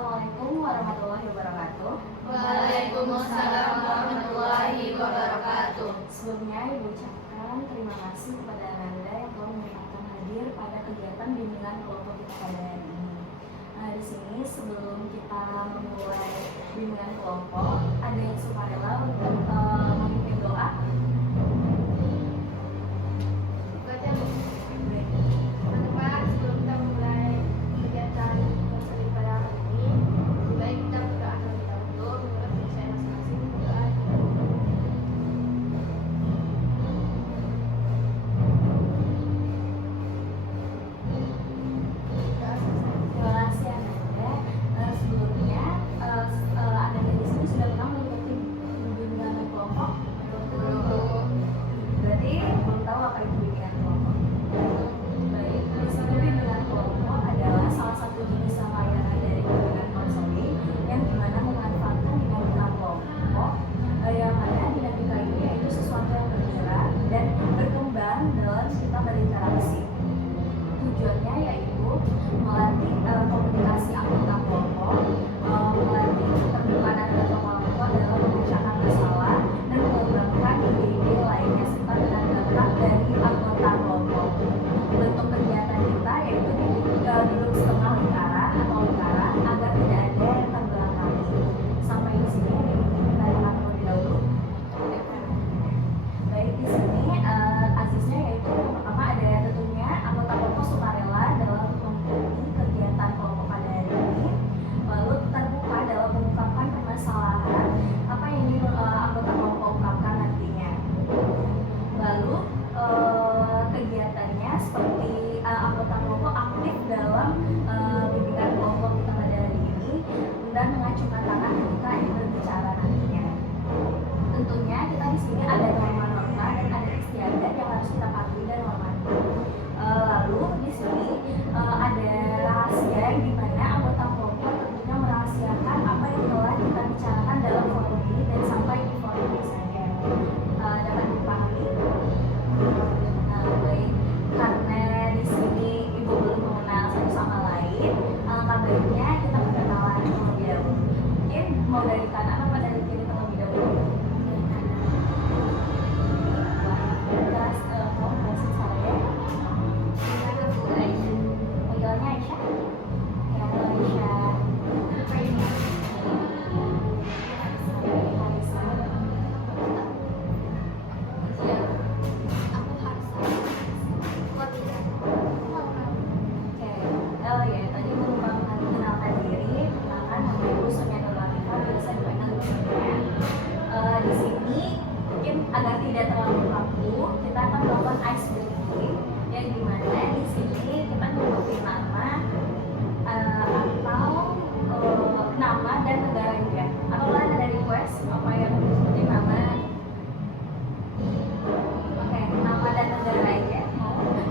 Assalamualaikum warahmatullahi wabarakatuh. Waalaikumsalam warahmatullahi wabarakatuh. Sebelumnya Ibu ucapkan terima kasih kepada Anda yang telah menyempatkan hadir pada kegiatan bimbingan kelompok kita pada hari ini. Di sini sebelum kita memulai bimbingan kelompok, ada yang sukarela untuk memimpin doa. Teman-teman, sebelum kita mulai kegiatan bersama pada hari ini, lebih baik kita berdoa terlebih dahulu menurut saya masing-masing berdoa. Terima kasih Anda. Sebelumnya Anda di sini sudah pernah mengikuti bimbingan kelompok? Belum. Berarti belum tahu apa itu bimbingan kelompok. Baik, di sini bimbingan kelompok adalah salah satu jenis layanan dari bimbingan konseling yang dimana memanfaatkan dinamika kelompok yang mana dinamika ini yaitu sesuatu yang bergerak dan berkembang dalam kita berinteraksi. Tujuannya yaitu melatih komunikasi anggota kelompok, melatih keterbukaan anggota kelompok dalam memecahkan masalah dan mengembangkan ide-ide lainnya serta dengan dampak dari anggota kelompok. Bentuk kegiatan kita yaitu duduk setengah lingkaran atau lingkaran agar tidak ada yang terbelakang. Sampai di sini kita lihat terlebih dahulu. Baik, di sini asisnya yaitu yang pertama ada tentunya anggota kelompok sukarela dalam mengikuti kegiatan kelompok pada hari ini, lalu terbuka dalam mengungkapkan permasalahan apa yang ingin anggota kelompok ungkapkan nantinya. Lalu kegiatannya seperti anggota kelompok aktif dalam bimbingan kelompok kita pada hari ini dan mengacungkan tangan ketika ingin berbicara nantinya. Tentunya kita di sini ada norma-norma dan ada istiadat yang harus kita patuhi dan hormati. Lalu di sini ada rahasia yang dimana anggota kelompok tentunya merahasiakan apa yang telah kita bicarakan dalam forum ini dan sampai di forum ini saja. Dapat dipahami? Baik, karena di sini Ibu belum mengenal satu sama lain, alangkah baiknya kita perkenalan terlebih dahulu. Mungkin mau dari kanan apa dari kiri terlebih dahulu? Terus kamu masih saya? Panggilannya Aisyah? Ya, halo Aisyah. Oh ya, tadi lupa mengenalkan diri. Perkenalkan, nama Ibu Sonia Nur Latifah, biasa dipanggil Ibu Sonia. Di sini mungkin agar tidak terlalu kaku, kita akan melakukan ice breaking, yang dimana di sini kita menyebutin nama atau nama dan negara juga. Atau ada dari request apa yang disebutin nama? Oke, nama dan negara aja.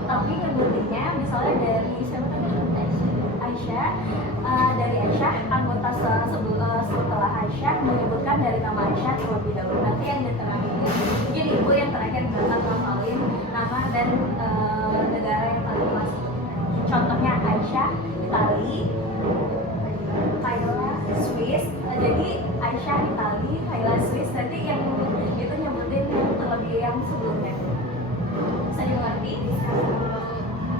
Tapi nyebutinnya misalnya dari siapa tadi? Aisyah. Dari Aisyah, anggota setelah Aisyah menyebutkan dari nama Aisyah terlebih dahulu. Nanti yang terakhir mungkin Ibu yang terakhir bakal ngafalin nama dan negara yang paling luas. Contohnya Aisyah Itali, Kayla Swiss. Jadi Aisyah Itali, Kayla Swiss. Nanti yang itu nyebutin yang terlebih yang sebelumnya. Bisa dimengerti?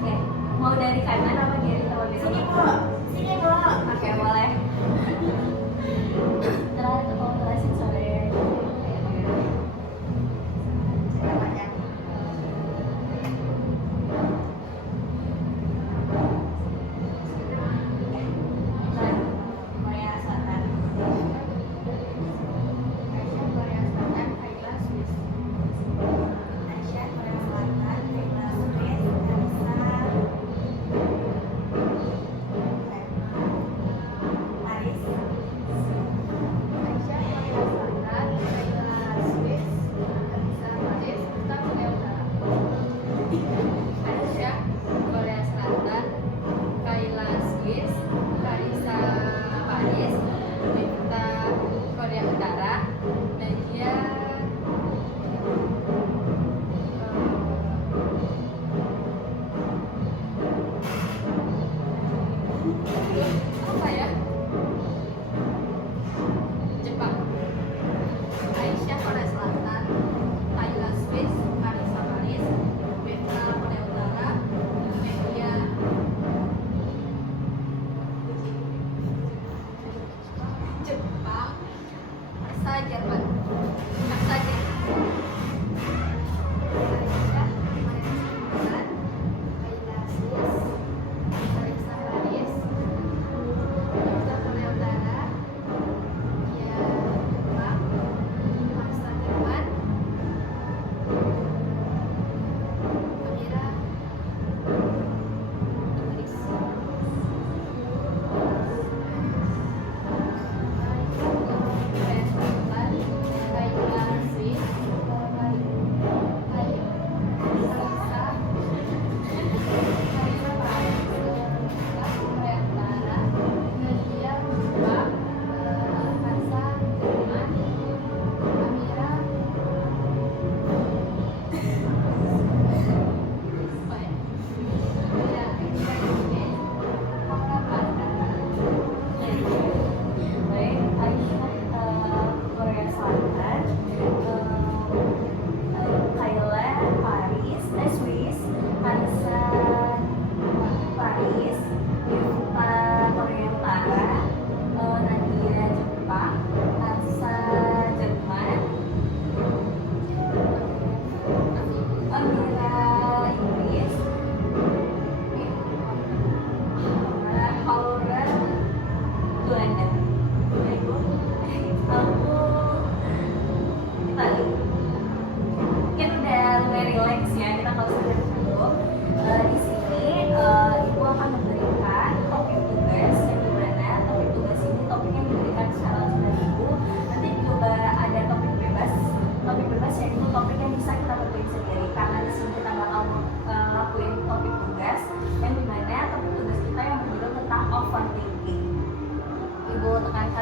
Oke, mau dari kanan apa dari terlebih dahulu? Sini Bu. Oke, boleh. Terakhir aku mau jelasin sore. Korea Selatan. Aisyah Korea Selatan, Kayla Swiss. Aisyah Korea Selatan, Kayla Swiss, Elsa.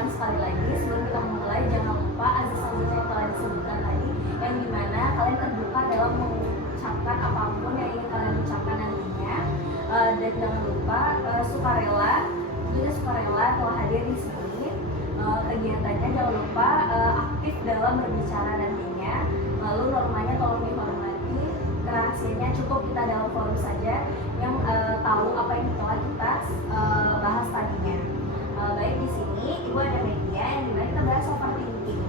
sekali lagi sebelum kita mulai, jangan lupa azas-azas yang telah disebutkan tadi, yang dimana kalian terbuka dalam mengucapkan apapun yang ingin kalian ucapkan nantinya. Dan jangan lupa sukarela telah hadir di sini. Kegiatannya jangan lupa aktif dalam berbicara nantinya. Lalu normanya tolong dihormati, kerahasiaannya cukup kita dalam forum saja yang tahu apa yang telah kita bahas tadinya. Baik, di sini ibu ada media yang dimana kita bahas overthinking.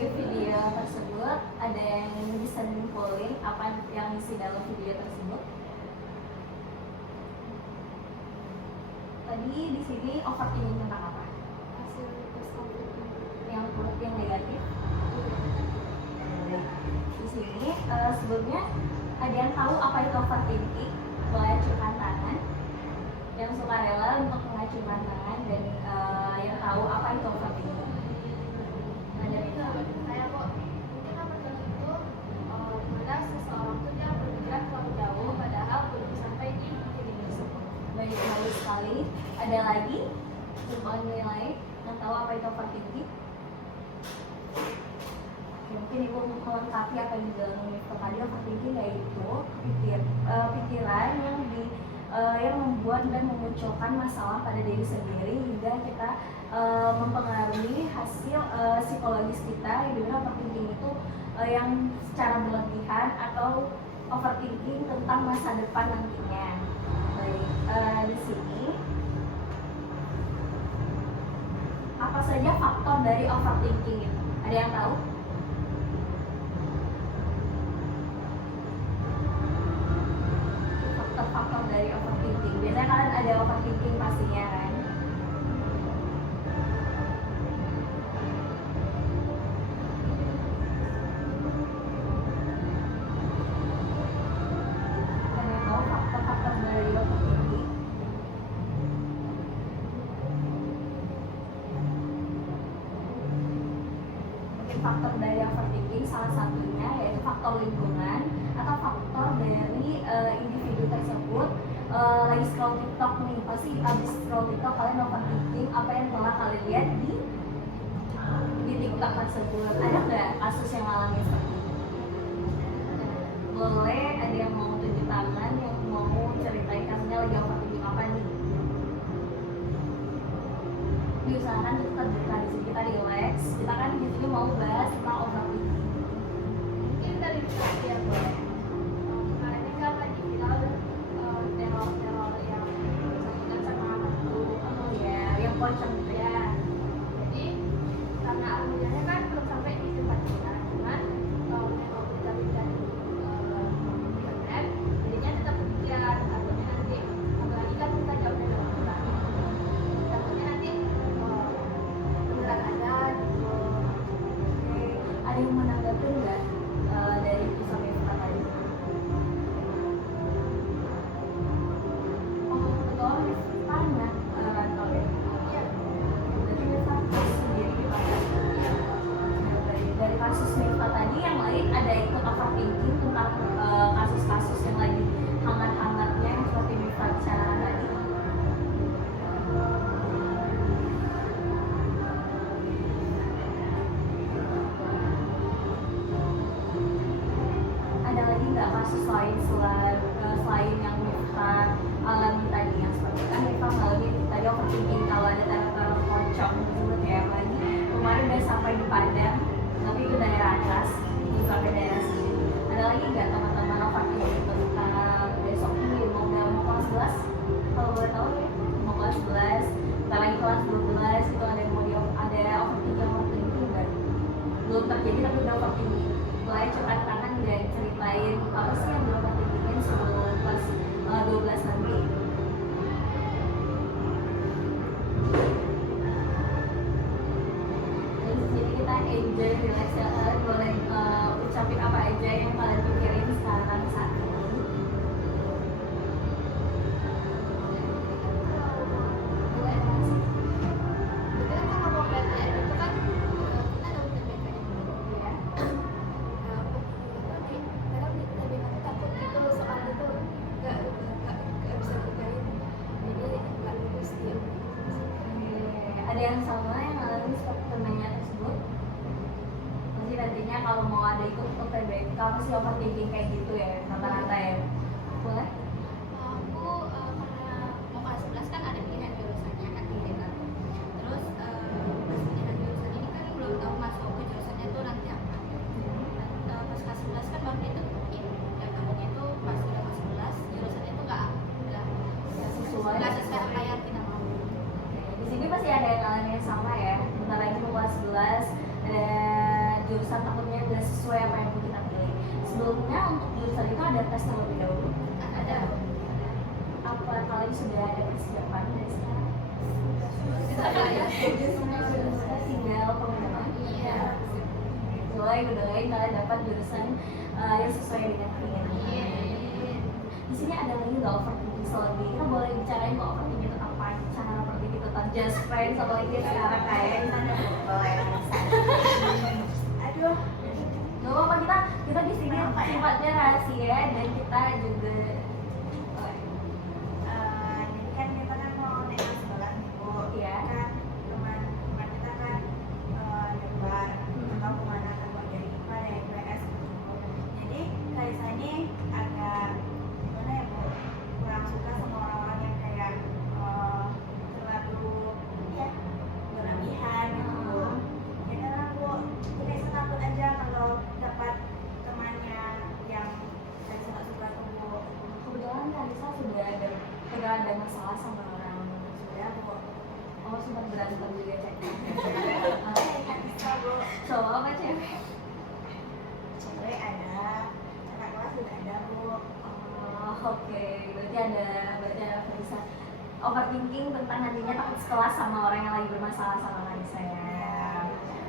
Video tersebut ada yang bisa nyimpulin apa yang isi dalam video tersebut? Tadi di sini overthinking tentang apa? Hasil tes overthinking. Yang negatif. Di sini sebelumnya ada yang tahu apa itu overthinking? Boleh acungkan tangan. Yang suka rela untuk mengacungkan tangan dan yang tahu apa itu overthinking. Saya kok mungkin overthinking itu dimana seseorang tuh dia berpikiran terlalu jauh padahal belum sampai di titik tersebut. Baik, bagus sekali. Ada lagi jumlah nilai yang tahu apa itu overthinking? Mungkin ibu melengkapi apa yang dibilang Mifta tadi. Overthinking yaitu pikiran yang membuat dan memunculkan masalah pada diri sendiri hingga kita mempengaruhi hasil psikologis kita. Yang dimana overthinking itu yang secara berlebihan atau overthinking tentang masa depan nantinya. Baik, di sini apa saja faktor dari overthinking itu? Ada yang tahu? Faktor-faktor dari overthinking. Biasanya kalian ada overthinking pastinya kan? Ada yang tahu faktor-faktor dari overthinking? Mungkin faktor dari overthinking salah satunya yaitu faktor lingkungan atau faktor dari individu tersebut. Lagi scroll TikTok nih, pasti abis scroll TikTok kalian overthinking apa yang telah kalian lihat di TikTok tersebut. Ada nggak kasus yang ngalamin seperti itu? Boleh, ada yang mau tunjuk tangan, yang mau ceritain kasusnya lagi overthinking apa nih? Diusahakan tetap terbuka di sini, kita next kita kan di sini mau bahas tentang overthinking. Mungkin dari tadi ya boleh. Kemarin ini kan lagi viral teror yang bersangkutan sama hantu. Oh ya, yang pocong gitu ya. Jadi karena alhamdulillahnya kan belum sampai di tempat kita, cuman kalau kita lihat di internet, jadinya tetap kepikiran takutnya nanti, apalagi kan kita jauh dari orang tua, takutnya nanti beneran ada gitu. Oke, ada yang menanggapi nggak dari kisah Miftah tadi? Oh betul, Miftah nggak rantau ya? Iya. Berarti Miftah sendiri di mana? Dari kasus Miftah tadi yang lain ada ikut overthinking tentang kasus-kasus yang lagi hangat-hangatnya yang seperti Miftah bicarakan tadi. Ada lagi nggak kasus lain selain yang Miftah alami tadi yang seperti kan Miftah alami tadi overthinking kalau ada teror pocong gitu ya, apalagi kemarin udah sampai di Padang tapi ke daerah atas ini sampai daerah sini. Ada lagi nggak teman-teman overthinking tentang besok ini mau kelas 11 kalau boleh tahu ya, mau kelas 11 ntar lagi kelas 12 itu ada yang mau ada overthinking nggak? Belum terjadi tapi udah overthinking. Boleh cepat tangan dan ceritain apa sih yang belum overthinkingin sebelum kelas 12 nanti. Jadi kita enjoy, relax ya, boleh ucapin apa aja yang kalian pikirin sekarang saat ini. Boleh Mas? Jadi kan kalau mau PTN itu kan kita ada UTBK-nya dulu. Ya. Kadang lebih takut gitu soal itu nggak bisa kerjain, jadi nggak lulus dia. Ada yang sama yang ngalamin seperti temannya tersebut? Nanti nantinya kalau mau ada ikut UTBK kamu sih overthinking kayak gitu ya rata-rata ya. Boleh? Aku karena mau kelas 11 kan ada pilihan jurusannya kan pilih kan. Terus pas pilihan jurusan ini kan belum tahu masuk ke jurusannya tuh nanti apa. Dan pas kelas 11 kan baru ditentuin. Dan tahunya itu pas udah kelas 11 jurusannya tuh nggak Sesuai. nggak sesuai apa yang kita mau. Di sini pasti ada yang ngalamin yang sama ya. Bentar lagi mau kelas 11 ada jurusan takutnya nggak sesuai apa yang mau kita pilih. Sebelumnya untuk jurusan itu ada tes terlebih dahulu. Ada. Apa kalian sudah ada persiapan dari sekarang? Tinggal pengumuman. Iya. Doain kalian dapat jurusan yang sesuai dengan keinginan. Iya. Di sini ada lagi nggak overthinking selebih? Kita boleh bicarain nggak overthinking tentang pacaran, overthinking tentang just friends, apalagi sekarang kayaknya boleh. Aduh, nggak apa-apa kita di sini sifatnya rahasia dan kita juga. Jadi kan kita kan mau naik kelas 11 nih Bu. Iya. Kan teman-teman kita kan debat atau kemana kan buat dari IPA dan IPS gitu. Jadi Kalisa ini agak gimana ya Bu, kurang suka sama orang-orang yang kayak terlalu ya berlebihan gitu Bu. Ya karena Bu, Kalisa takut aja kalau dapat temannya yang Kalisa nggak suka tuh Bu. Kebetulan Kalisa sudah ada masalah sama orang sudah aku sempat berantem juga ceknya. Kalisa Bu. Cowok apa cewek? Cewek ada, kakak kelas juga ada Bu. Oh, oke. Berarti ada Kalisa overthinking tentang nantinya takut sekelas sama orang yang lagi bermasalah sama Kalisa ya.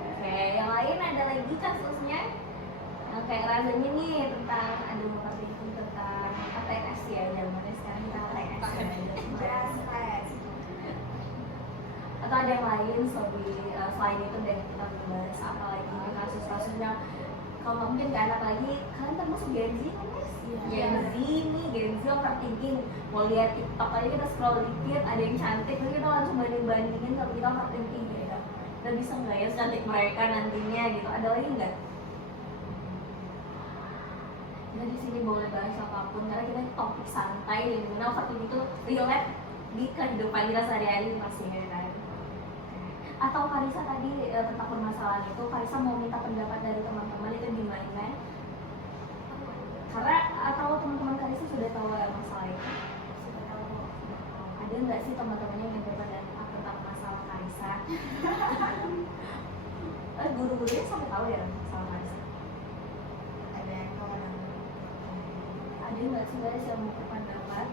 Oke, yang lain ada lagi kasusnya yang kayak rasanya nih tentang ada overthinking tentang ATS ya, zamannya sekarang kita ATS ya. Stres. Atau ada yang lain selain itu dan kita bahas apa lagi kasus-kasusnya. Kalau mungkin ke anak lagi, kalian termasuk Gen Z kan guys? Gen Z nih, Gen Z overthinking. Mau lihat TikTok aja kita scroll dikit, ada yang cantik, terus kita langsung banding-bandingin kalau kita overthinking gitu. Kita bisa nggak ya cantik mereka nantinya gitu? Ada lagi nggak? Kita di sini boleh bahas apapun karena kita topik santai dan dimana overthinking itu relate di kehidupan kita sehari-hari pastinya kan. Atau Karisa tadi tentang permasalahan itu, Karisa mau minta pendapat dari teman-teman itu gimana? Karena atau teman-teman Karisa sudah tahu ya masalah itu? Sudah tahu. Ada nggak sih teman-temannya yang berpendapat tentang masalah Karisa? Guru-gurunya sampai tahu ya masalah Karisa? Ada yang kawan Ada nggak sih guys yang mau berpendapat?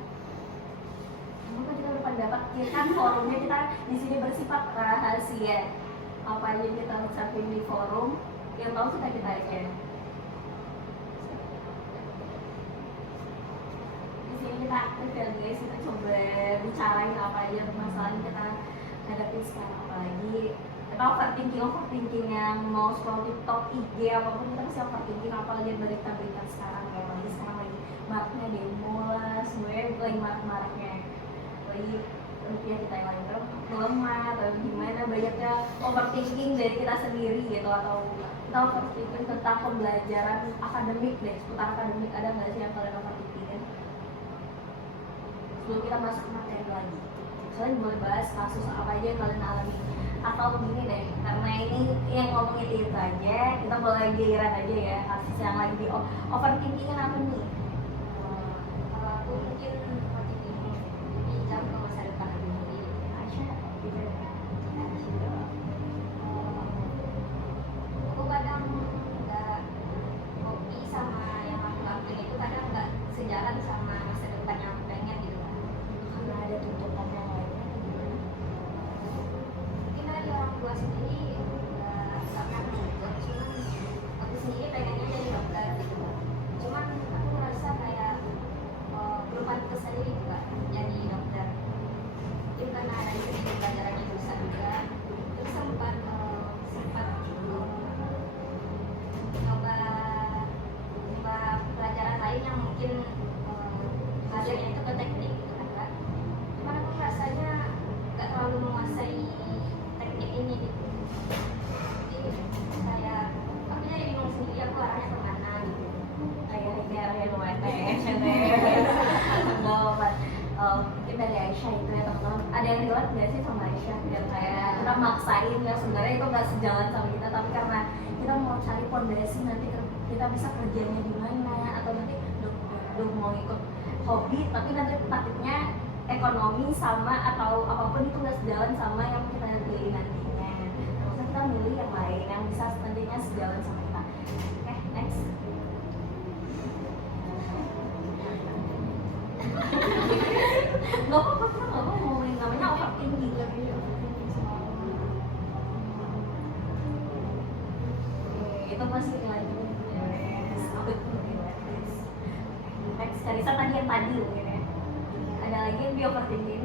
Maka kita berpendapat, kita kan forumnya kita di sini bersifat rahasia. Apa aja yang kita ucapin di forum, yang tahu kita aja. Di sini kita aktif ya guys, kita coba bicarain apa aja masalah yang kita hadapi sekarang, apalagi kita overthinking yang mau scroll TikTok, IG apapun kita pasti overthinking, apalagi berita-berita sekarang kayak lagi sekarang lagi maraknya demo lah, semuanya lagi marak-maraknya. Lagi rupiah kita yang lagi melemah atau gimana, banyaknya overthinking dari kita sendiri gitu, atau kita overthinking tentang pembelajaran akademik deh, seputar akademik. Ada nggak sih yang kalian overthinking? Sebelum kita masuk ke materi lagi, kalian boleh bahas kasus apa aja yang kalian alami, atau begini deh, karena ini yang ngomongin itu aja, kita boleh giliran aja ya, kasus yang lagi di overthinking apa nih? Kalau aku mungkin overthinking pinjam ke masa depan aku sendiri. Aisyah, gitu. Aku kadang nggak kopi sama yang aku lakuin itu kadang nggak sejalan sama masa depan yang aku pengen gitu kan. Karena ada tuntutan yang lainnya atau gimana? Mungkin dari orang tua sendiri nggak pernah menuntut, cuman aku sendiri pengennya jadi dokter gitu kan. Cuman aku ngerasa kayak belum pantas aja gitu kan jadi dokter. Mungkin karena dari segi pelajarannya susah juga, terus sempat nyoba pelajaran lain yang mungkin belajarnya itu ke teknik gitu kan Kak. Cuman aku rasanya nggak terlalu menguasai teknik ini gitu. Jadi kayak aku jadi bingung sendiri aku arahnya kemana gitu. Kayak arahnya kemana ya? Enggak apa. Mungkin dari Aisyah itu ya teman-teman. Ada yang relate nggak sih sama Aisyah? Biar kayak kita maksain ya, sebenarnya itu nggak sejalan sama kita, tapi karena kita mau cari fondasi nanti kita bisa kerjanya di mana, atau nanti mau ikut hobi tapi nanti takutnya ekonomi sama atau apapun itu nggak sejalan sama yang kita pilih nantinya. Terus kita milih yang lain yang bisa nantinya sejalan sama kita. Oke, next. Nggak apa-apa, kita nggak mau ngomongin namanya overthinking. Itu masih lanjut. Yes, next, Karisa tadi yang tadi mungkin ya. Ada lagi yang di overthinking?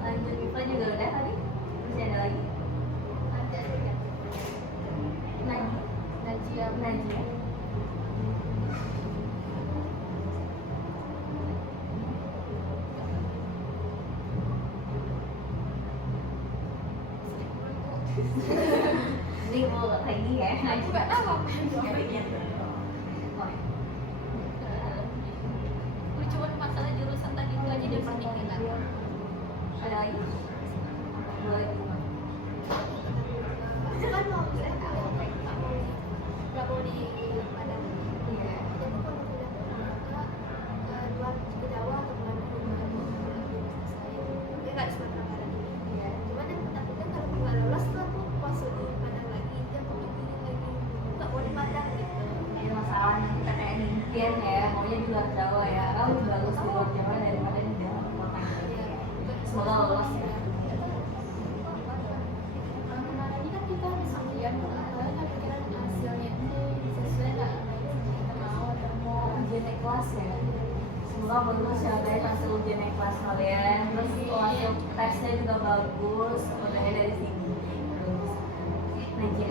Lanjut, Viva juga udah tadi. Masih ada lagi? Ada juga. Najia. Jadi mau lagi ya? Aku nggak tahu apa yang Oh, cuma masalah jurusan tadi itu aja dia pertikilan. ada lagi? Boleh. Aku kan mau misalnya nggak mau di Padang. Iya. Jadi kalau pindah ke luar ke Jawa atau kemana dia nggak di Sumatera Barat ini. Iya. Cuman yang takutnya kalau aku nggak lolos tuh aku masuk di Padang lagi, dia mau begini lagi, nggak mau di Padang gitu. Ini masalah yang kita kayak impian ya, maunya di luar Jawa ya. Kalau lebih bagus di luar Jawa daripada di dalam kota. Semoga lolos ya. Kemarin ini kan kita diskusian, kalian pikiran hasilnya itu sesuai nggak sama yang kita mau atau Mau ujian naik kelas ya. Semoga bagus ya guys hasil ujian naik kelas kalian. Terus hasil tesnya juga bagus. Semoga dari sini. Najia.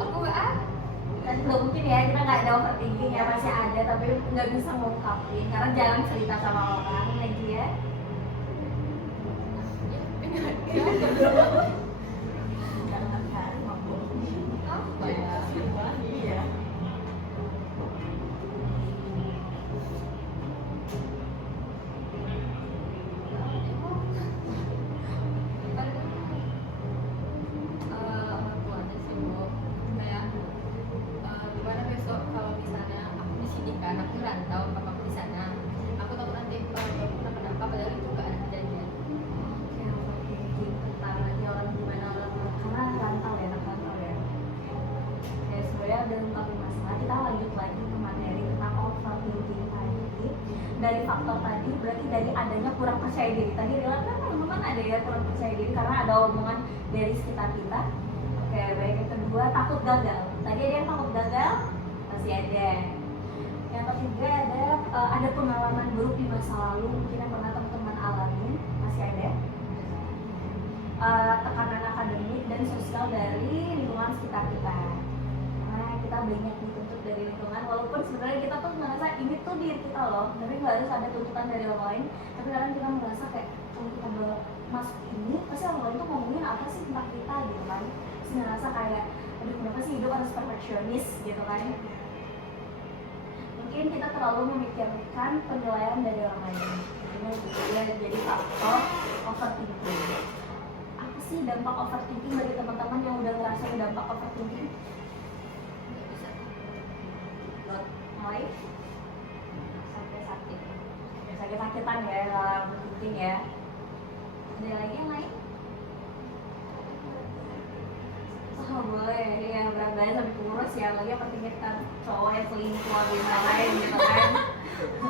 aku nggak Kan nggak mungkin ya kita nggak ada overthinking ya, masih ada tapi nggak bisa ngungkapin karena jarang cerita sama orang. Najia. Jangan kan ngomong. Iya. dari faktor tadi berarti dari adanya kurang percaya diri. Tadi Rila kan teman-teman ada ya kurang percaya diri karena ada omongan dari sekitar kita. Oke, baik. Yang kedua takut gagal. Tadi ada yang takut gagal, masih ada. Yang ketiga ada pengalaman buruk di masa lalu mungkin yang pernah teman-teman alamin, masih ada. Tekanan akademik dan sosial dari lingkungan sekitar kita. Nah, kita banyak dituntut dari lingkungan, walaupun sebenarnya kita tuh merasa ini tuh diri kita loh, tapi nggak harus ada tuntutan dari orang lain. Tapi kadang kita merasa kayak kalau kita masuk ini, pasti orang lain tuh ngomongin apa sih tentang kita gitu kan. Terus ngerasa kayak, aduh kenapa sih hidup harus perfeksionis gitu kan. Mungkin kita terlalu memikirkan penilaian dari orang lain. Ini jadi faktor overthinking. Apa sih dampak overthinking bagi teman-teman yang udah ngerasain dampak overthinking? Mulai sampai sakit-sakitan ya dalam overthinking ya. Ada lagi yang lain? Oh boleh, ya berat banget sampai kurus ya. Lagi overthinking kan cowok yang selingkuh di lain gitu kan.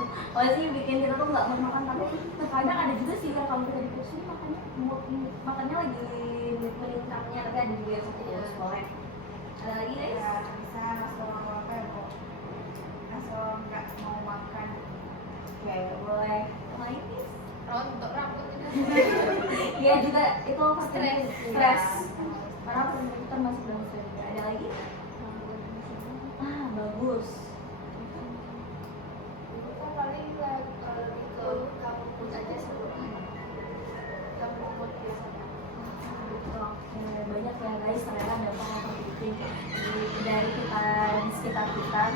Kalau sih bikin kita tuh nggak mau makan, tapi terkadang ada juga sih kalau kita di kursi makannya lagi meningkatnya, tapi ada juga yang kurus boleh. Ada lagi guys? Ya, bisa langsung apa ya kok? Langsung nggak mau makan. Oke, boleh. Lain nih? Rontok rambut itu. Iya juga itu overthinking, Stres. stres. Karena overthinking kita masuk dalam stres juga. Ada lagi? Bagus. Itu kan paling lebih ke kamu pun aja sebelumnya. Kamu mood biasanya. Oke, banyak ya guys ternyata dampak overthinking dari kita di sekitar kita,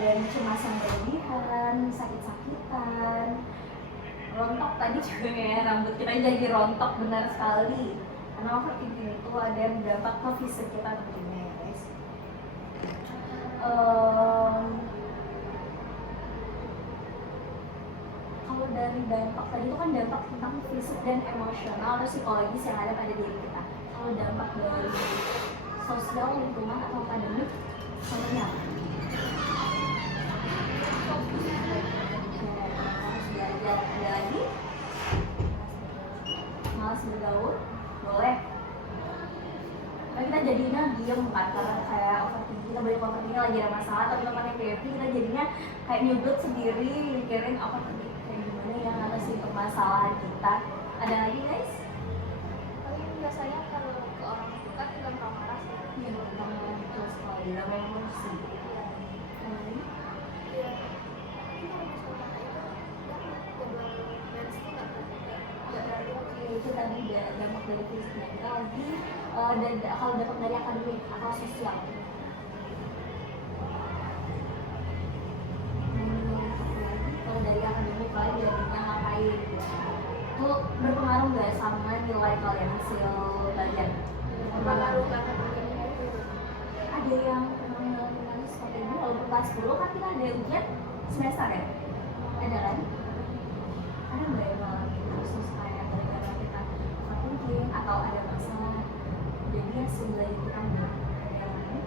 dari cemas yang berlebihan, sakit-sakitan, rontok tadi juga ya, rambut kita jadi rontok, benar sekali. Karena overthinking itu ada yang berdampak ke fisik kita tentunya ya guys. Kalau dari dampak tadi itu kan dampak tentang fisik dan emosional atau psikologis yang ada pada diri kita. Kalau dampak dari sosial, lingkungan atau akademik, semuanya. Harus belajar. Ada lagi? Malas bergaul, boleh. Karena kita jadinya diem kan, karena kayak overthinking, kita banyak overthinking lagi ada masalah, tapi teman yang PFP kita jadinya kayak nyudut sendiri, mikirin overthinking kayak gimana yang ngatasin permasalahan kita. Ada lagi guys? Paling biasanya kalau ke orang dekat gampang marah sih. Iya, betul sekali, namanya emosi. Iya. Iya. Ini kalau misalkan itu jadwal mens itu nggak berarti. Itu tadi dampak dari fisiknya kita lagi, kalau dampak dari akademik atau sosial. Kalau dari akademik kalian jadinya ngapain? Itu berpengaruh nggak sama nilai kalian hasil belajar? Pengaruh banget mungkin itu. Ada yang pernah mengalami seperti ini, walaupun kelas 10 kan kita ada ujian semester ya? Ada kan? Ada nggak yang mengalami kasus kayak gara-gara kita overthinking atau ada masalah jadi hasil belajar kita nggak ada yang lain?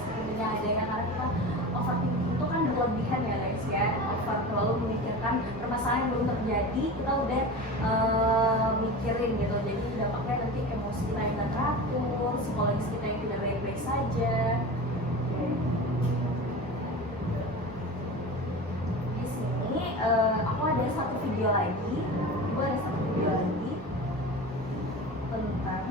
Sebenarnya ada yang karena kita overthinking itu kan berlebihan ya guys ya, terlalu memikirkan permasalahan yang belum terjadi, kita udah mikirin gitu, jadi dampaknya nanti emosi kita yang nggak teratur, psikologis kita yang tidak baik-baik saja. Di sini aku ada satu video lagi, tentang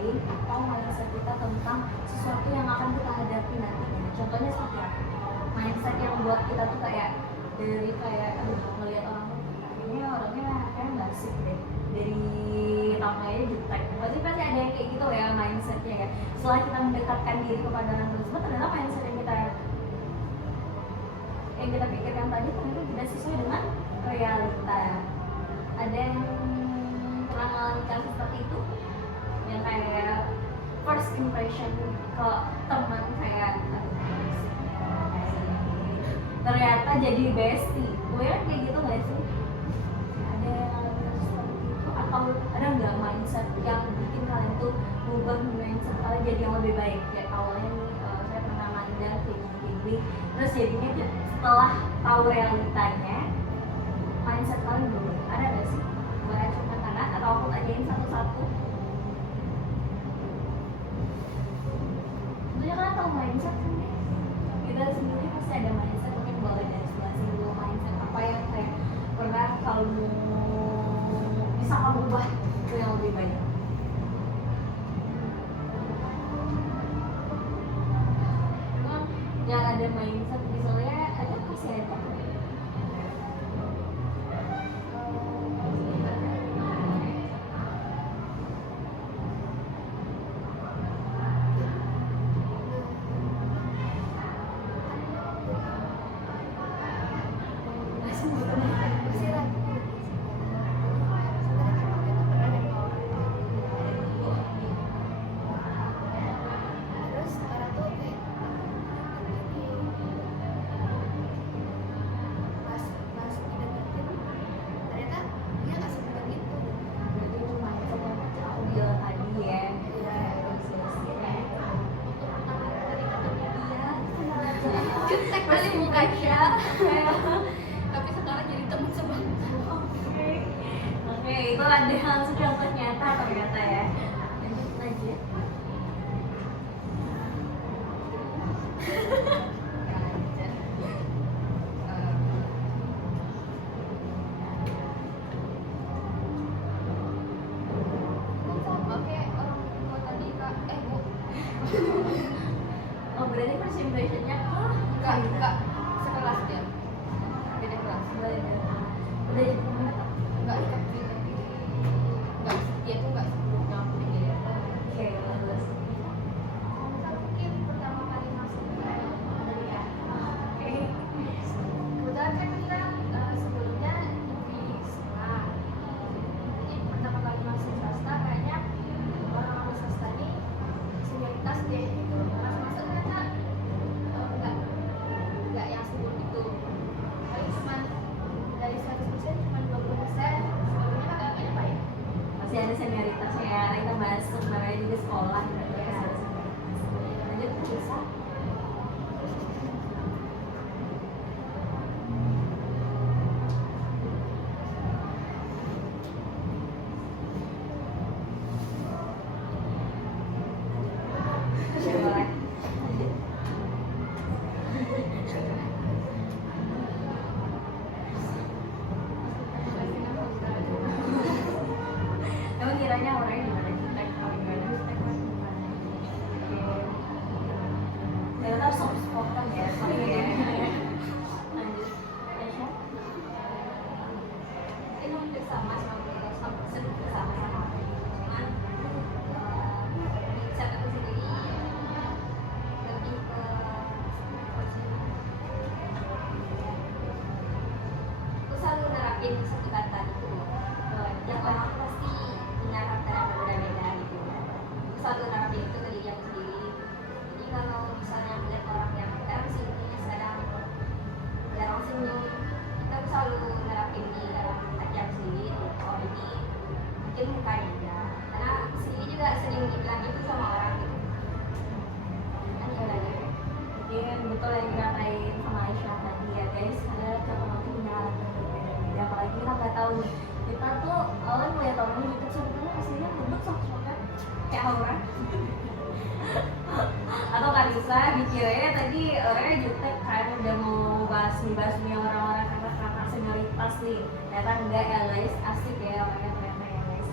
lain atau mindset kita tentang sesuatu yang akan kita hadapi nantinya. Contohnya seperti apa? Mindset yang buat kita tuh kayak dari kayak aduh ngelihat orang ini orangnya kayak nggak asik deh, dari namanya jutek pasti ada yang kayak gitu ya mindsetnya kan. Setelah kita mendekatkan diri kepada orang tersebut, adalah mindset yang kita pikirkan tadi ternyata tidak sesuai dengan realita. Ada yang pernah mengalami kasus seperti itu, yang kayak first impression ke teman kayak ternyata jadi bestie. Gue kayak gitu nggak sih? Ada yang alami kasus seperti itu, atau ada nggak mindset yang bikin kalian tuh berubah mindset kalian jadi yang lebih baik? Kayak awalnya nih saya pernah mandang tinggi, terus jadinya setelah tahu realitanya mindset kalian berubah. Ada nggak sih? Boleh cuma tangan atau aku tanyain satu-satu? Tentunya kalian tahu mindset kan ya? Kita sendiri pasti ada mindset, mungkin boleh dari sebelah sini dulu mindset apa yang kayak pernah kamu bisa kamu ubah ke yang lebih baik. Memang yang ada mindset misalnya ada kesehatan. Jutek kali mukanya. Tapi sekarang jadi teman sebangsa. Oke, itu ada langsung contoh nyata ternyata ya. Lanjut aja. Sama kayak orang tua tadi kak, bu. Oh berarti first impressionnya Enggak, sekelas dia. Beda kelas. udah jadi temen. Enggak seperti enggak dia tuh enggak sebelumnya aku dia. Oke, bagus. Mungkin pertama kali masuk ke kuliah. Oke. Kebetulan kan kita sebelumnya di sekolah. Jadi pertama kali masuk swasta kayaknya orang-orang swasta ini senioritas deh gitu. Pas masuk ternyata enggak yang sebelum itu. Paling cuma dari 100% cuma 20%. Sebelumnya agak baik. Masih ada senioritasnya ya, kita masuk namanya juga sekolah gitu ya, harus senioritas. Lanjut bisa. Boleh. Lanjut. Emang kiranya orangnya gimana? Jutek atau gimana? Jutek mas gimana? Oke. Ternyata soft spoken ya, sorry ya. Lanjut. Aisyah? Ini hampir sama sedikit sama cuman mindset aku sendiri lebih ke aku selalu nerapin satu kata itu yang orang pasti punya kata yang berbeda-beda gitu. Aku selalu nerapin itu ke diri aku sendiri. Jadi kalau misalnya melihat orang yang sekarang sekarang jarang senyum, kita selalu nerapin di dalam hati aku sendiri. Oh ini mungkin mukanya aja, karena sendiri juga sering dibilang itu sama orang gitu. Kan jalannya Mungkin betul yang dikatain sama Aisyah tadi ya guys, ada contoh nanti punya hal yang berbeda-beda. Apalagi kita nggak tahu nih, kita tuh awalnya melihat orang ini gitu sebetulnya aslinya bentuk soft-spoken kayak orang. Atau Karisa dikiranya tadi orangnya jutek kan, udah mau basmi orang-orang kakak-kakak senioritas nih. Ternyata enggak ya guys, asik ya orangnya ternyata ya guys.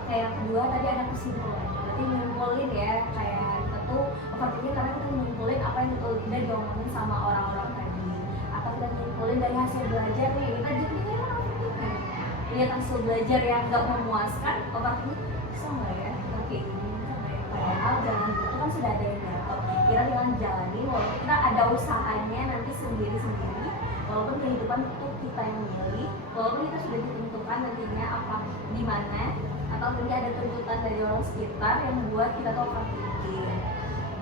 Oke, yang kedua tadi ada kesimpulan. berarti ngumpulin ya, kayak kita tuh overthinking karena kita ngumpulin apa yang udah diomongin sama orang-orang tadi, atau kita ngumpulin dari hasil belajar nih, kita jadi overthinking. Lihat hasil belajar yang nggak memuaskan, overthinking bisa nggak ya? Oke, padahal jalan itu kan sudah ada yang jatuh. Kita tinggal jalanin, walaupun kita ada usahanya nanti sendiri-sendiri, walaupun kehidupan itu kita yang milih, walaupun kita sudah ditentukan nantinya apa di mana, atau nanti ada tuntutan dari orang sekitar yang membuat kita tuh overthinking.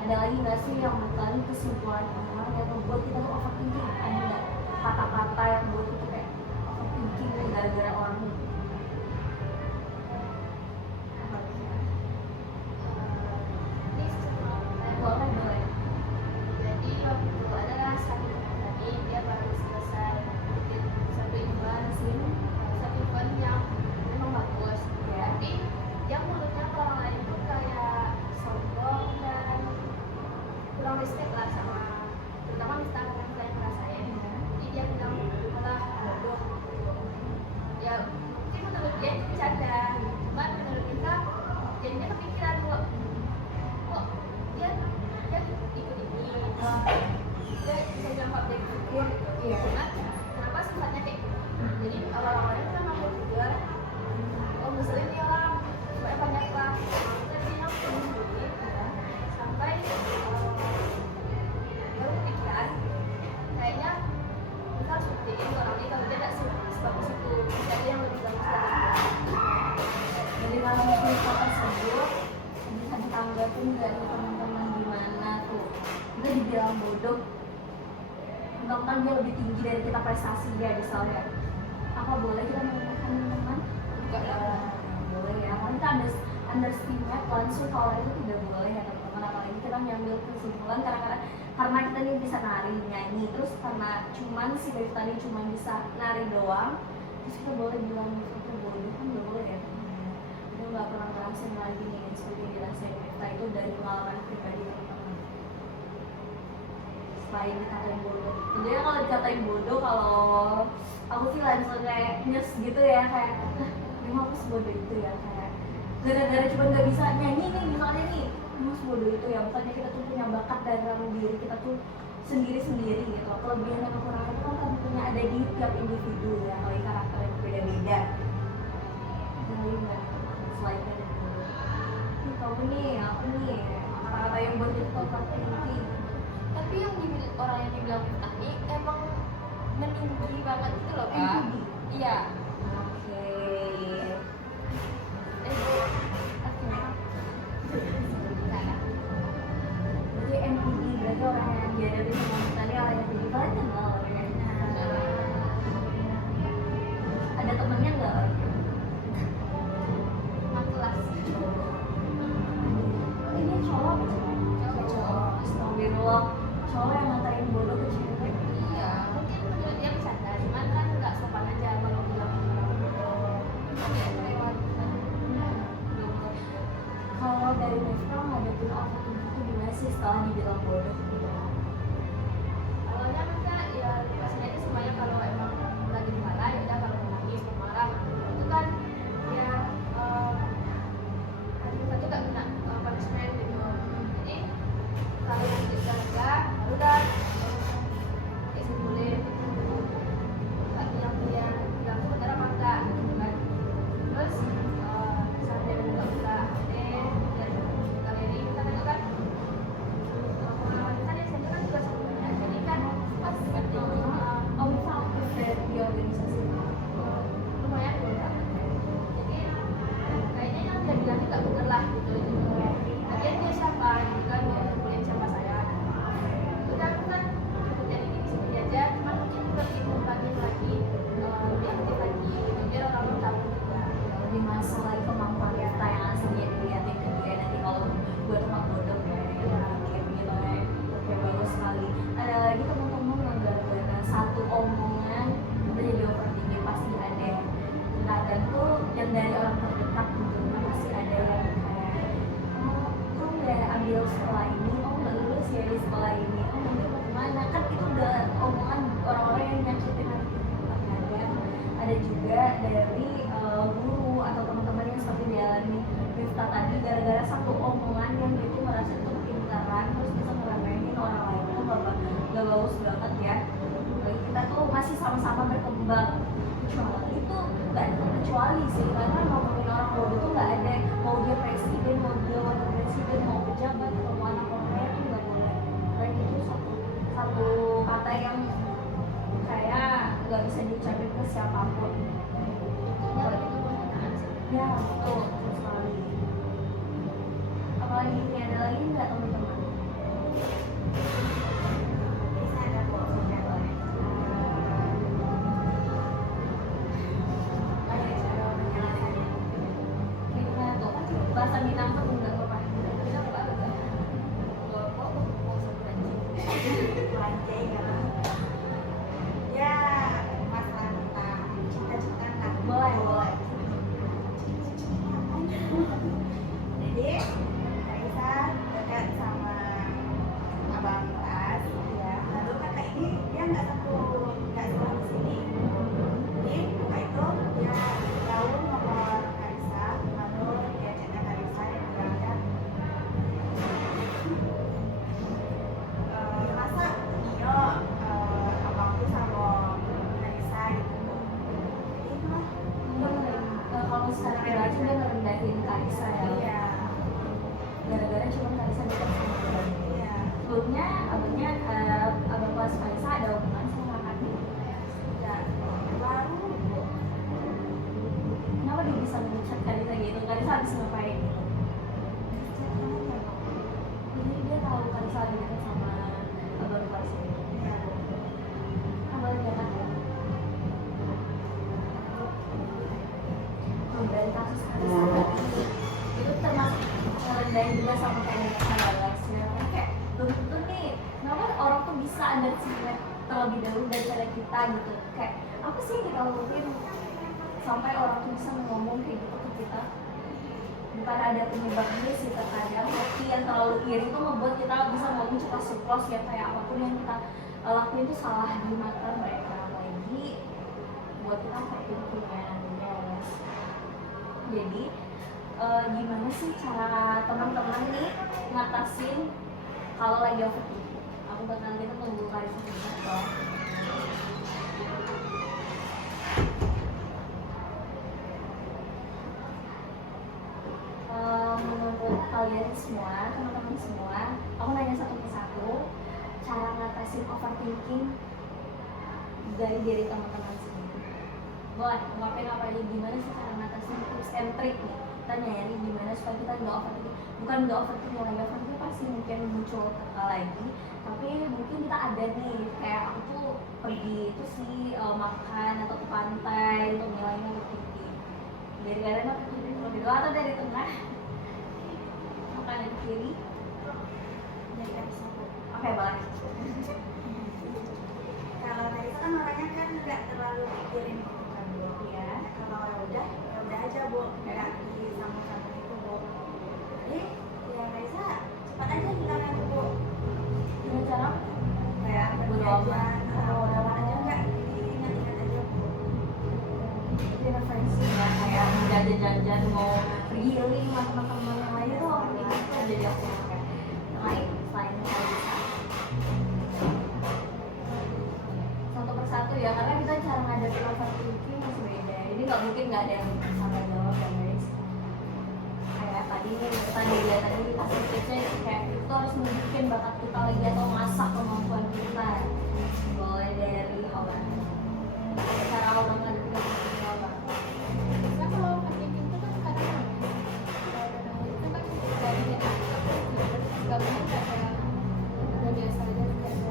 Ada lagi nggak sih yang menurut kesimpulan orang yang membuat kita tuh overthinking? Ada nggak kata-kata yang membuat kita kayak overthinking gara-gara orang itu? Ini semua Boleh, boleh. jadi waktu itu adalah satu teman tadi, dia baru selesai bikin satu event yang memang bagus, tapi dia mulutnya ke orang lain tuh kayak sombong dan kurang respect lah sama terutama misalkan yang saya ngerasain. Jadi dia bilang malah bodoh gitu. Ya mungkin menurut dia itu bercanda, cuman menurut kita jadinya kepikiran kok dia ikut ini, dia bisa jawab dia berpikir gitu. Iya. Cuman kenapa sifatnya kayak gitu? Jadi awal-awalnya kan aku juga ngeselin nih orang, supaya banyak lah. Kita dia sendiri sampai baru kepikiran kayaknya kita harus buktiin ke orang ini kalau dia tidak sebagus itu, jadi yang lebih bagus dari dia. Jadi kalau cerita tersebut bisa ditanggapin dari teman-teman gimana tuh? Kita dibilang bodoh, mentang-mentang dia lebih tinggi dari kita prestasinya misalnya. Apa boleh kita menggunakan teman? Enggak lah. Boleh ya. Kalau kita underestimate langsung kalau itu tidak boleh ya teman-teman. Apalagi kita mengambil kesimpulan karena kita ini bisa nari, nyanyi, terus karena cuman si Beb tadi cuman bisa nari doang, terus kita boleh bilang itu bodoh, kan nggak boleh ya. Kita nggak pernah ngerasain lagi nih seperti yang dirasain kita itu dari pengalaman pribadi teman-teman. Selain dikatain bodoh, tentunya kalau dikatain bodoh, kalau aku sih langsung kayak nyes gitu ya, kayak emang aku sebodoh itu ya, kayak gara-gara cuma nggak bisa nyanyi nih misalnya nih, emang sebodoh itu ya. Bukannya kita tuh punya bakat dan dalam diri kita tuh sendiri-sendiri gitu. Kelebihan dan kekurangan itu kan tentunya ada di tiap individu ya, kalau karakter yang berbeda-beda. Jadi nggak selain dari bodoh. Nih kamu nih, aku nih, kata-kata yang buat kita overthinking. Tapi yang orang yang dibilang fitnah ini emang meninggi banget gitu loh kak. Tinggi? Iya. Oke. Berarti MPD berarti orang yang dihadapi sama kita ini orang yang tinggi. Kalian kenal orangnya? Ada temennya nggak? Makelas. Ini cowok apa cewek? Cowok. Astagfirullah. Cowok yang ngatain bodoh ke cewek. Iya. Mungkin menurut dia bercanda, cuman kan nggak sopan aja kalau bilang orang. Kayak melewatkan. Kalau dari Nefra ngadepin overthinking itu gimana sih setelah dibilang bodoh? Awalnya mereka ya pastinya itu semuanya kalau emang lagi marah ya udah, kalau mau nangis mau marah itu kan ya kita juga kena punishment gitu. Jadi kalau yang kita enggak udah disimpulin yang dia bilang itu benar apa enggak gitu kan. Terus sampai buka dan galeri kita tengok kan pengalaman kita di SMP kan juga sebelumnya, jadi kan pas seperti Oh, bisa aktif di organisasi. lumayan dulu kan. Jadi kayaknya yang dia bilang itu nggak bener lah gitu. Lagian dia siapa gitu kan, dia kuliah sama saya. Udah aku kan cukup jadi diri sendiri aja, cuma mungkin lebih ngembangin lagi, lebih aktif lagi gitu biar orang-orang tahu juga. Di masa lagi kemampuan kita yang aslinya dilihatin ke dia nanti kalau buat tempat bodoh ya kayak begitu ya, kayak bagus sekali. Ada lagi teman-teman yang gara-gara satu omongan udah jadi overthinking, pasti ada ya. Kadang tuh yang dari orang terdekat gitu kan pasti ada yang kayak kamu udah ambil sekolah ini, oh nggak lulus ya di sekolah ini, oh nanti mau kemana, kan itu udah omongan orang-orang yang nyakitin hati kita. Kadang ada juga dari guru atau teman-teman yang seperti dialami Miftah tadi, gara-gara satu ketimbang kecuali itu nggak ada kecuali sih, karena ngomongin orang bodoh tuh nggak ada mau dia presiden, mau dia wakil presiden, mau pejabat atau mau anak orang kaya tuh nggak boleh. Kayak itu satu kata yang kayak nggak bisa diucapin ke siapapun. Ya itu penghinaan sih. Ya betul sekali. Apalagi ini ada lagi nggak teman-teman? Bisa ada kok beberapa. Ada cara penjelasannya. Kayak gimana tuh? Bahasa Minang tuh nggak apa-apa. Kita apa juga? Kok mau sebulan Lantai ya. Ya, masalah tentang cinta-cinta kan. Boleh. Jadi Raisa dekat sama abang kelas ya. Lalu kakak ini dia nggak sekolah di sini. Jadi kakak itu dia tahu nomor Raisa, lalu dia chat Raisa dan bilangnya masa iya abangku sama Raisa gitu. Jadi mah Kalau secara relasi dia ngerendahin Kalisa ya. iya. Gara-gara cuma Kalisa dekat sama dia. Iya. Sebelumnya abang kelas Kalisa ada hubungan sama kakaknya. Ya, baru Kenapa dia bisa mengecat Kalisa gitu? Kalisa habis ngapain gitu? Jadi dia tahu Kalisa lagi dekat sama abang kelas ini. ya. Abang dia kan ya. Dari kasus Kalisa tadi itu termasuk ngerendahin juga sama kayak Kalisa. Kayak betul nih, kenapa orang tuh bisa underestimate terlebih dahulu daripada kita gitu? Kayak apa sih yang kita lakuin sampai orang tuh bisa ngomong kayak gitu ke kita? Bukan ada penyebabnya sih terkadang, tapi yang terlalu iri itu membuat kita bisa ngomong cepat ceplos ya, kayak apapun yang kita lakuin itu salah di mata mereka, lagi buat kita overthinking ya. Jadi gimana sih cara teman-teman nih ngatasin kalau lagi overthinking? Aku bakal kita tunggu Kalisa dong. Menurut kalian semua, teman-teman semua, aku nanya satu persatu, cara ngatasin overthinking dari diri teman-teman sendiri. Boleh, ngapain apa aja, gimana sih cara ngatasin tips and trick nih? Kita nyari gimana supaya kita nggak overthinking. Bukan nggak overthinking, lagi overthinking pasti mungkin muncul lagi. Tapi mungkin kita ada nih, kayak aku tuh pergi itu sih makan atau ke pantai untuk ngilangin overthinking. Dari kanan atau kiri, dari bawah atau dari tengah? Makan dari kiri. Jadi nggak bisa bu. Oke, boleh. Kalau Raisa kan orangnya kan nggak terlalu pikirin gitu kan bu. Iya. Kalau ya udah aja bu, nggak disambung-sambung itu bu. Jadi ya Raisa cepat aja hilangnya tuh bu. Gimana cara? Kayak Bodo berjalan, amat. bodo amat aja nggak diingat-ingat aja bu. Jadi referensi ya, kayak jajan-jajan mau pergi healing sama teman-teman yang lain tuh overthinking itu jadi aku kayak yang lain selain Kalisa. Satu persatu ya, karena kita cara ngadepin overthinking masih beda. Jadi nggak mungkin nggak ada yang bisa nggak jawab ya guys. Kayak tadi kita lihat tadi dikasih tipsnya kayak itu harus nunjukin bakat kita lagi atau masak kemampuan kita. Boleh dari orang. Cara orang ngadepin overthinking apa? Kan kalau overthinking itu kan kadang-kadang itu kan dari yang nggak mungkin kayak udah biasa aja biasa.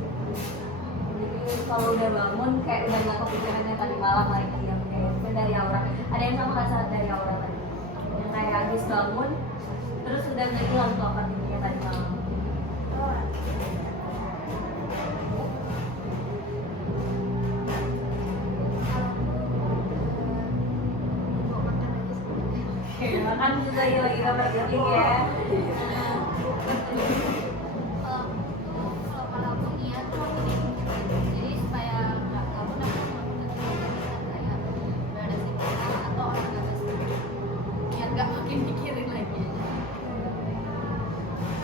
Jadi kalau udah bangun kayak udah nggak kepikiran yang tadi malam lagi ya, kayak dari aura. Ada yang sama nggak saat dari aura tadi? Yang kayak habis bangun terus udah nggak hilang tuh overthinkingnya tadi malam. Oh, Mau makan aja sebenarnya. Makan juga ya lagi overthinking ya. Kalau aku niat tuh aku jadi supaya nggak pun aku kayak berada di kita atau orang nggak bisa niat nggak makin mikirin lagi aja.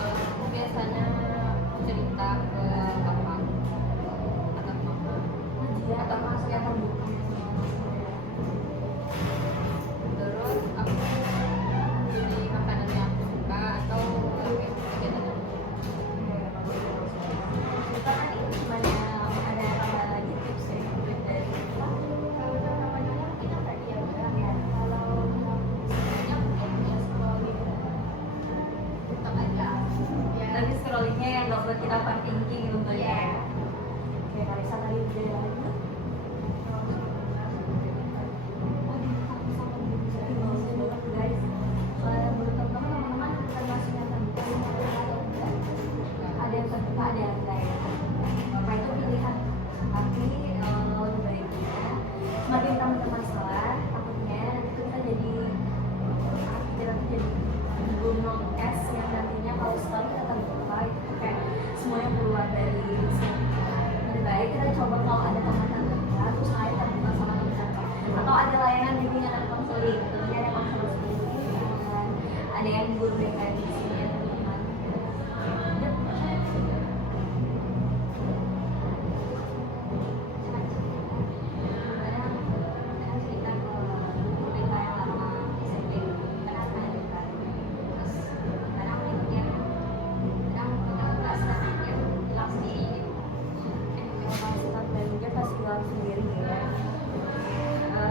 Aku biasanya cerita ke bapak atau mama Ya, atau masuk yang terbuka. tapi scrollingnya yang nggak buat kita overthinking gitu kan Iya. ya. Oke, Karisa tadi udah ada lagi. Oh, di sama guys. Menurut teman-teman termasuk yang terbuka atau enggak? Ada yang terbuka, ada yang enggak ya. Apa itu pilihan? Tapi lebih baiknya semakin teman-teman salah, takutnya itu kita jadi gunung es yang nantinya kalau sekali kita terbuka itu kayak semuanya keluar dari sini. Lebih baik kita coba kalau ada teman yang terbuka terus ayo terbuka sama teman, atau ada layanan juga yang ada konseling, tentunya ada konselor sendiri, ada yang guru BK di sini ya teman-teman.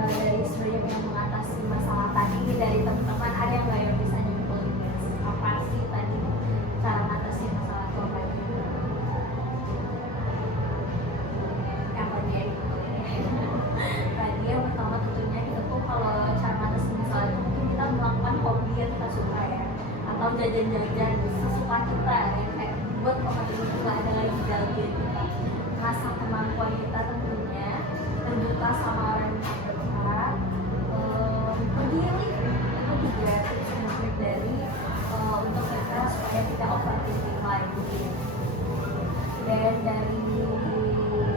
Dari sebenarnya yang mengatasi masalah tadi dari teman-teman ada yang nggak yang bisa nyimpulin guys, apa sih tadi cara mengatasi masalah itu apa itu yang tadi ya tadi yang pertama tentunya kita tuh kalau cara mengatasi masalah itu mungkin kita melakukan hobi yang kita suka ya, atau jajan-jajan sesuka kita ya, kayak buat kompetisi itu nggak ada lagi dalam diri kita, rasa kemampuan kita tentunya terbuka sama orang yang terdekat, berdiri itu juga tips dari untuk kita supaya tidak overthinking lagi. Dan dari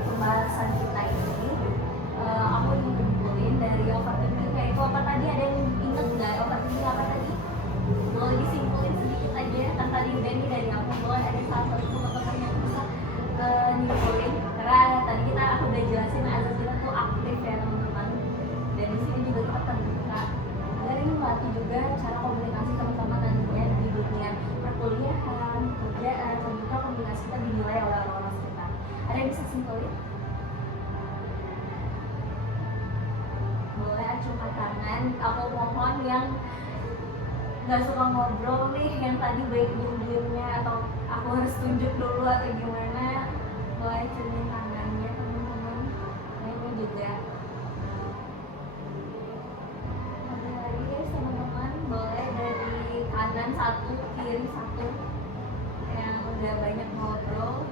pembahasan kita ini aku ingin kumpulin dari overthinking kayak itu apa tadi, ada yang inget nggak overthinking apa tadi? Boleh disimpulin sedikit aja kan tadi udah nih dari aku, boleh ada salah satu teman-teman yang bisa nyimpulin, karena tadi aku udah jelasin azas kita tuh aktif ya teman-teman, dan di sini juga kita terbuka. Dari melatih juga cara komunikasi teman-teman nantinya di dunia perkuliahan, kerjaan, terbuka komunikasi kita dinilai oleh orang-orang sekitar. Ada yang bisa simpulin? Boleh acungkan tangan. Aku mohon yang nggak suka ngobrol nih, yang tadi baik diem-diemnya atau aku harus tunjuk dulu atau gimana, boleh acungin tangannya teman-teman. Nah ini juga ada lagi guys teman-teman, boleh dari kanan satu, kiri satu yang udah banyak ngobrol.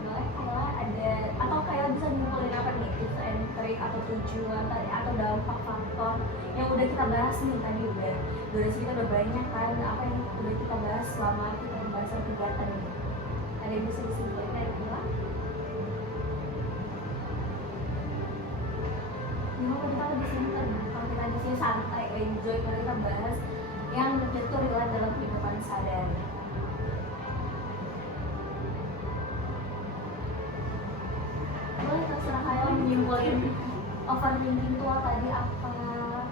Boleh kayak ada, atau kayak bisa nyimpulin apa nih tips and trick atau tujuan tadi atau dampak faktor yang udah kita bahas nih tadi, udah durasi kita udah banyak kan, apa yang udah kita bahas selama kita pembahasan kegiatan ini. Ada yang bisa disimpulin dari bilang? Ya kita lebih simpel, kalau kita di sini santai, enjoy, kalau kita bahas yang betul relate dalam kehidupan sehari-hari. Boleh terserah kalian menyimpulin overthinking itu tadi apa,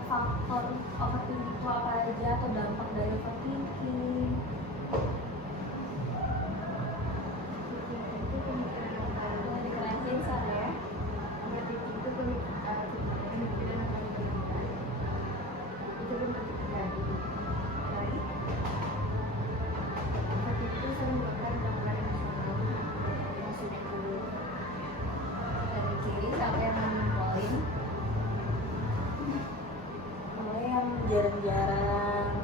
faktor overthinking itu apa aja, atau dampak dari overthinking. Boleh dikerasin saya. Overthinking itu pemikiran akan berlebihan. Itu belum tentu terjadi. Lagi. Overthinking itu sering menyebabkan gangguan emosional yang sudah dulu. Dari kiri siapa yang menyimpulin? Boleh yang jarang-jarang.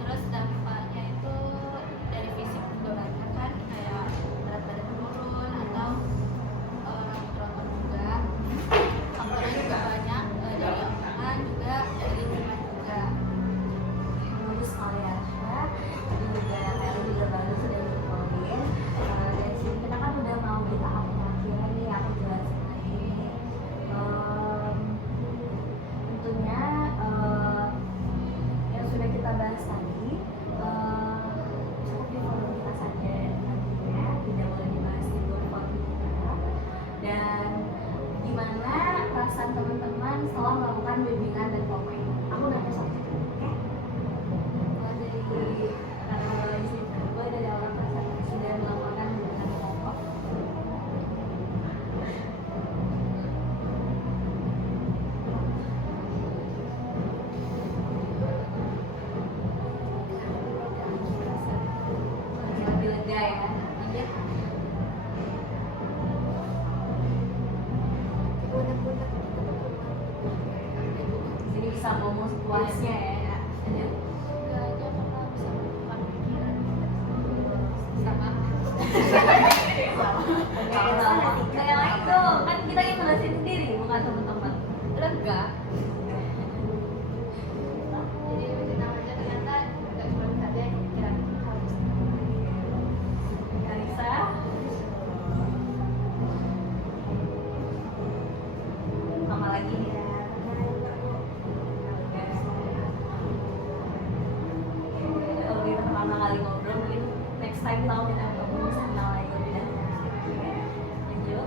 Terus dampaknya itu dari fisik juga banyak kan, kayak berat badan menurun atau rambut rontok juga. Faktornya juga banyak, dari omongan juga, dari lingkungan juga. Bagus sekali ya. next time kita minta untuk bisa kenal lagi lebih dalam. Oke, lanjut.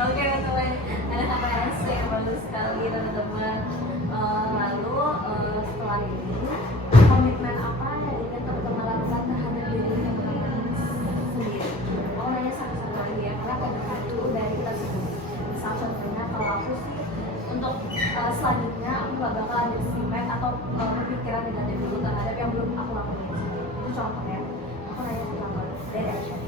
Oke, teman-teman, ada KPSC yang bagus sekali teman-teman. Lalu setelah ini komitmen apa yang ingin teman-teman lakukan terhadap diri teman-teman sendiri? Mau nanya satu-satu lagi ya, karena komitmen dulu dari kita sendiri. Misal contohnya kalau aku sih untuk selanjutnya aku gak bakalan bersimet atau berpikiran negatif dulu terhadap yang belum aku lakukan. Itu contohnya. Aku nanya tentang dari Aisyah.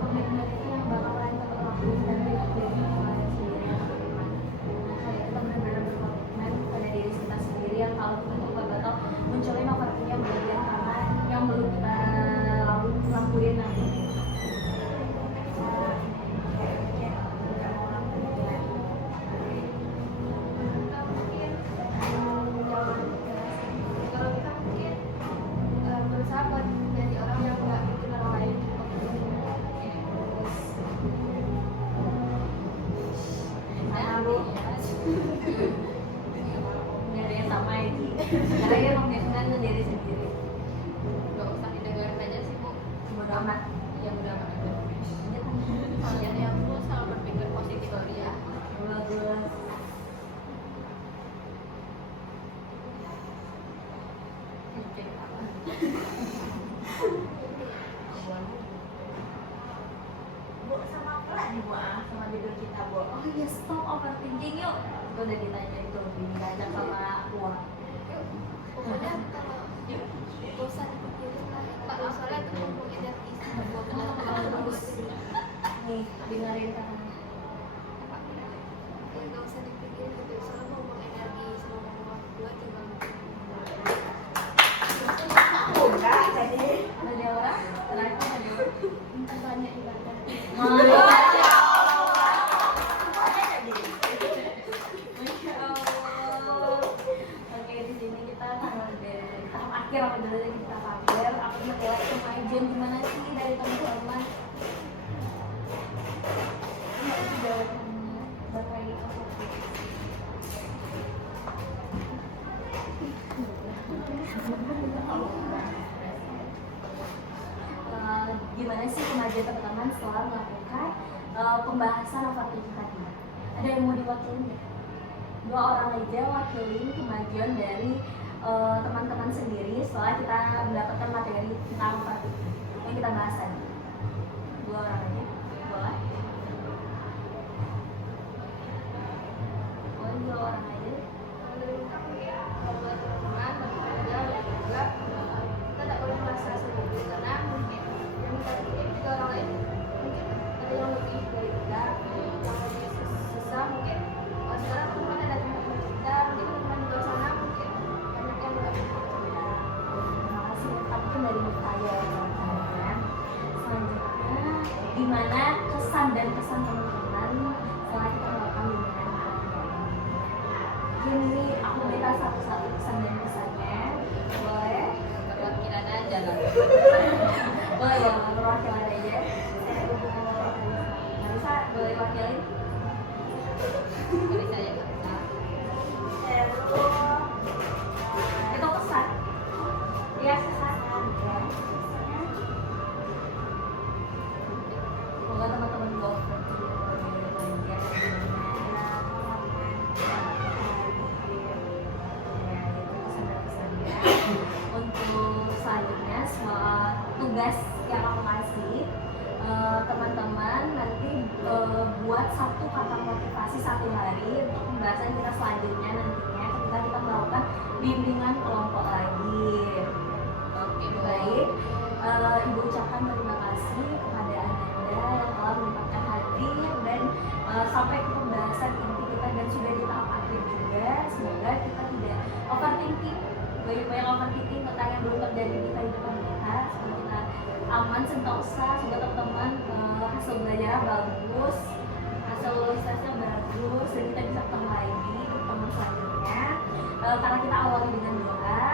Komitmen itu yang bakalan kita lakuin dan kita mulai sendiri ya teman-teman. Kayak kita benar-benar berkomitmen pada diri kita sendiri yang kalau untuk bakal munculin overthinking yang bagian karena yang belum kita lakuin nanti. Kalau kita mungkin berusaha buat jadi orang yang nggak bikin orang lain Nggak ada yang sama ya Ki. Karena dia komitmen ke diri sendiri. nggak usah didengarin aja sih bu. Bodo amat. Ya udah aja. Kalian yang bu selalu berpikir positif ya. Bagus. Bu sama pula nih Bu sama judul kita Bu. Oh iya, stop overthinking yuk. Gue udah ditanya itu, diajak sama Wah. Yuk, pokoknya kalau bosan dipikirin lah. Pak soalnya itu mumpung energi sama gua benar bagus. Nih, dengerin kan. Ya nggak usah dipikirin gitu. Soalnya mumpung energi sama waktu gua coba. Aku enggak tadi. Ada orang? Terakhir ada orang? Banyak ibadah. Masya Pokoknya tadi. Masya Allah. Oke, di sini kita dari tahap akhir apa dulu dari tahap akhir. Aku menilai kemajuan gimana sih dari teman-teman. Ini aku jawabannya berkait gimana sih kemajuan teman-teman setelah melakukan pembahasan overthinking tadi? Ada yang mau diwakilin nggak? 2 orang aja wakilin kemajuan dari teman-teman sendiri setelah kita mendapatkan materi tentang overthinking yang kita bahas tadi. 2 orang aja, boleh? Boleh 2 orang aja. Buat teman-teman, bagi kerja, dan juga kita tak boleh merasa sendiri karena mungkin yang kita pikirin juga orang lain mungkin ada yang lebih dari kita, yang lebih susah mungkin. Sekarang teman ada teman kita, mungkin teman di luar sana mungkin banyak yang nggak bisa cerita. Terima kasih Pak, itu dari Mutaya ya teman-teman. Selanjutnya, gimana kesan dan kesan teman-teman setelah kita melakukan bimbingan ini? Aku minta satu-satu kesan dan kesannya. Boleh? Perwakilan aja lah. Boleh ya, perwakilan aja. Saya hubungan dengan Marisa, boleh wakilin? Dari saya nggak bisa. Itu kesan. Iya, kesan. Ya. Semoga teman-teman gue untuk selanjutnya semua tugas yang aku kasih teman-teman nanti buat satu kata motivasi 1 hari untuk pembahasan kita selanjutnya nantinya ketika kita melakukan bimbingan kelompok lagi. Oke, Baik. Ibu ucapkan terima kasih kepada Ananda yang telah menyempatkan hadir dan sampai ke pembahasan inti kita dan sudah di tahap akhir juga. Semoga kita tidak overthinking, banyak overthinking tentang yang belum terjadi di kehidupan kita. Semoga kita aman sentosa, semoga teman-teman hasil belajar bagus, hasil lulusnya bagus, dan kita bisa ketemu lagi di pertemuan selanjutnya. Karena kita awali dengan doa.